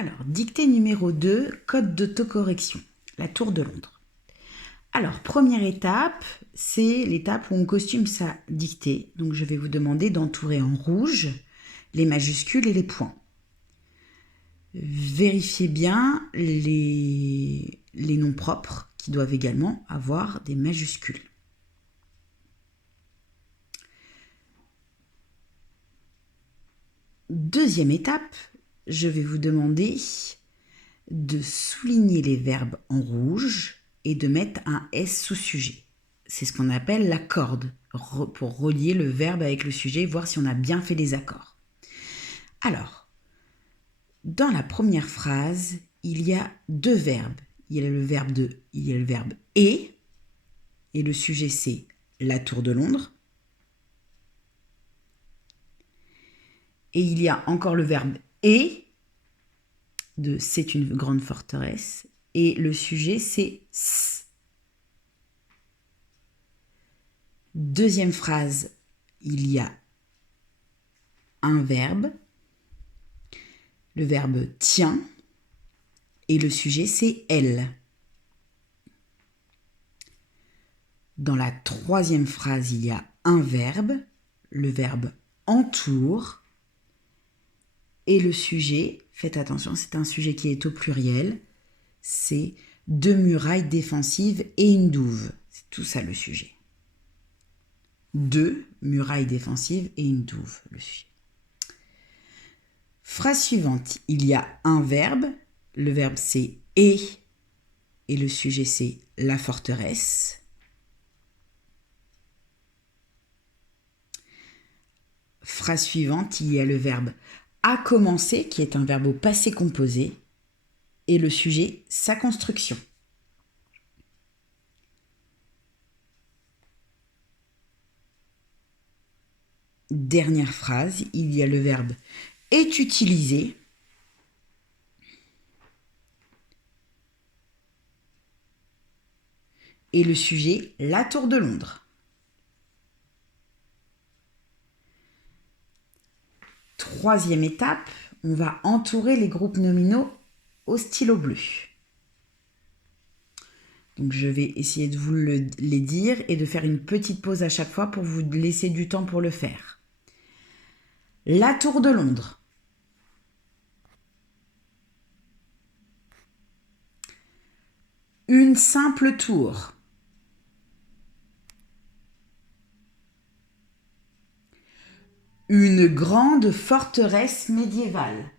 Alors, dictée numéro 2, code d'autocorrection, la tour de Londres. Alors, première étape, c'est l'étape où on costume sa dictée. Donc, je vais vous demander d'entourer en rouge les majuscules et les points. Vérifiez bien les noms propres qui doivent également avoir des majuscules. Deuxième étape, je vais vous demander de souligner les verbes en rouge et de mettre un S sous sujet. C'est ce qu'on appelle l'accorde, pour relier le verbe avec le sujet, voir si on a bien fait les accords. Alors, dans la première phrase, il y a deux verbes. Il y a le verbe et le sujet c'est la tour de Londres. Et il y a encore le verbe et de c'est une grande forteresse et le sujet c'est s. Deuxième phrase, il y a un verbe, le verbe tient et le sujet c'est elle. Dans la troisième phrase, il y a un verbe, le verbe entoure et le sujet, faites attention, c'est un sujet qui est au pluriel, c'est deux murailles défensives et une douve. C'est tout ça le sujet. Deux murailles défensives et une douve, le sujet. Phrase suivante, il y a un verbe, le verbe c'est et le sujet c'est la forteresse. Phrase suivante, il y a le verbe a commencé, qui est un verbe au passé composé, et le sujet sa construction. Dernière phrase, il y a le verbe est utilisé et le sujet la tour de Londres. Troisième étape, on va entourer les groupes nominaux au stylo bleu. Donc je vais essayer de vous les dire et de faire une petite pause à chaque fois pour vous laisser du temps pour le faire. La tour de Londres. Une simple tour. Une grande forteresse médiévale.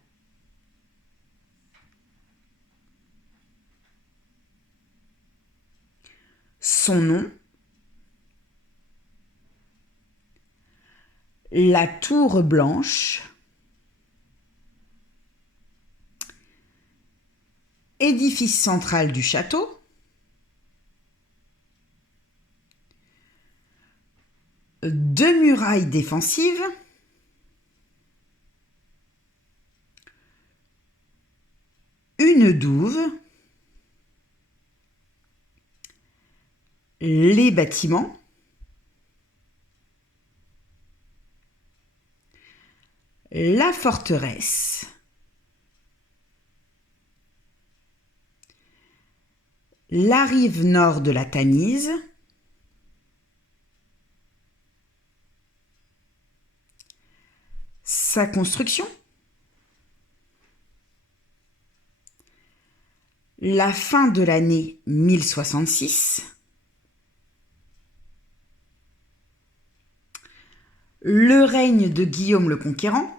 Son nom. La tour blanche. Édifice central du château. Deux murailles défensives. Une douve. Les bâtiments. La forteresse. La rive nord de la Tamise. Sa construction. La fin de l'année 1066. Le règne de Guillaume le Conquérant.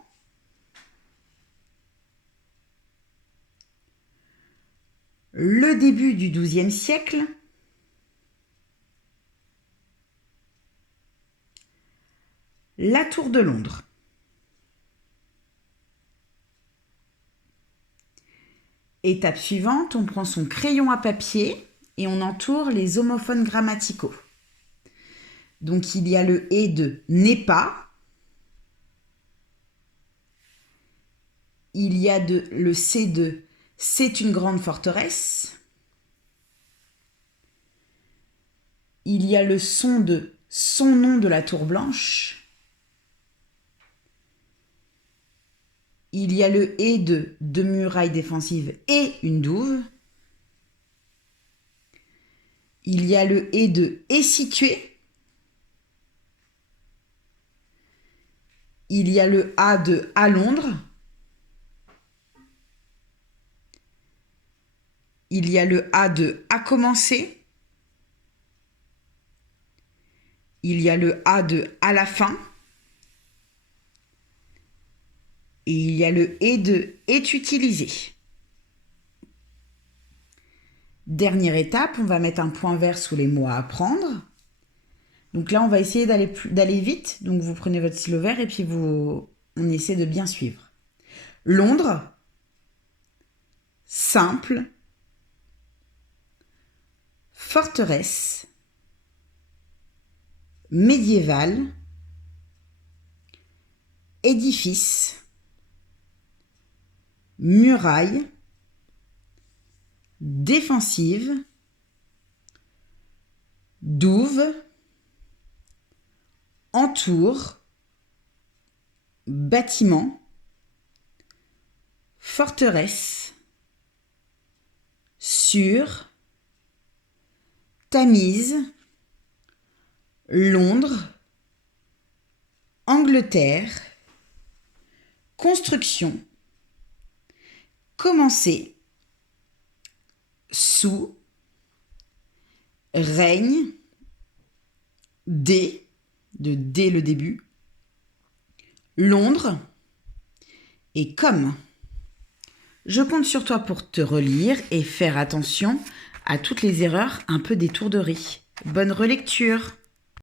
Le début du XIIe siècle. La tour de Londres. Étape suivante, on prend son crayon à papier et on entoure les homophones grammaticaux. Donc il y a le « et » de « n'est pas ». Il y a le « c'est » de « c'est une grande forteresse ». Il y a le son de « son nom de la tour blanche ». Il y a le et de deux murailles défensives et une douve. Il y a le et de est situé. Il y a le a de à Londres. Il y a le a de a commencé. Il y a le a de à la fin. Et il y a le et de est utilisé. Dernière étape, on va mettre un point vert sous les mots à apprendre. Donc là, on va essayer d'aller vite. Donc vous prenez votre stylo vert et puis on essaie de bien suivre. Londres, simple, forteresse, médiéval, édifice, muraille, défensive, douve, entour, bâtiment, forteresse, sur, Tamise, Londres, Angleterre, construction, commencer, sous, règne, dès, de dès le début, Londres et comme. Je compte sur toi pour te relire et faire attention à toutes les erreurs un peu d'étourderie. Bonne relecture!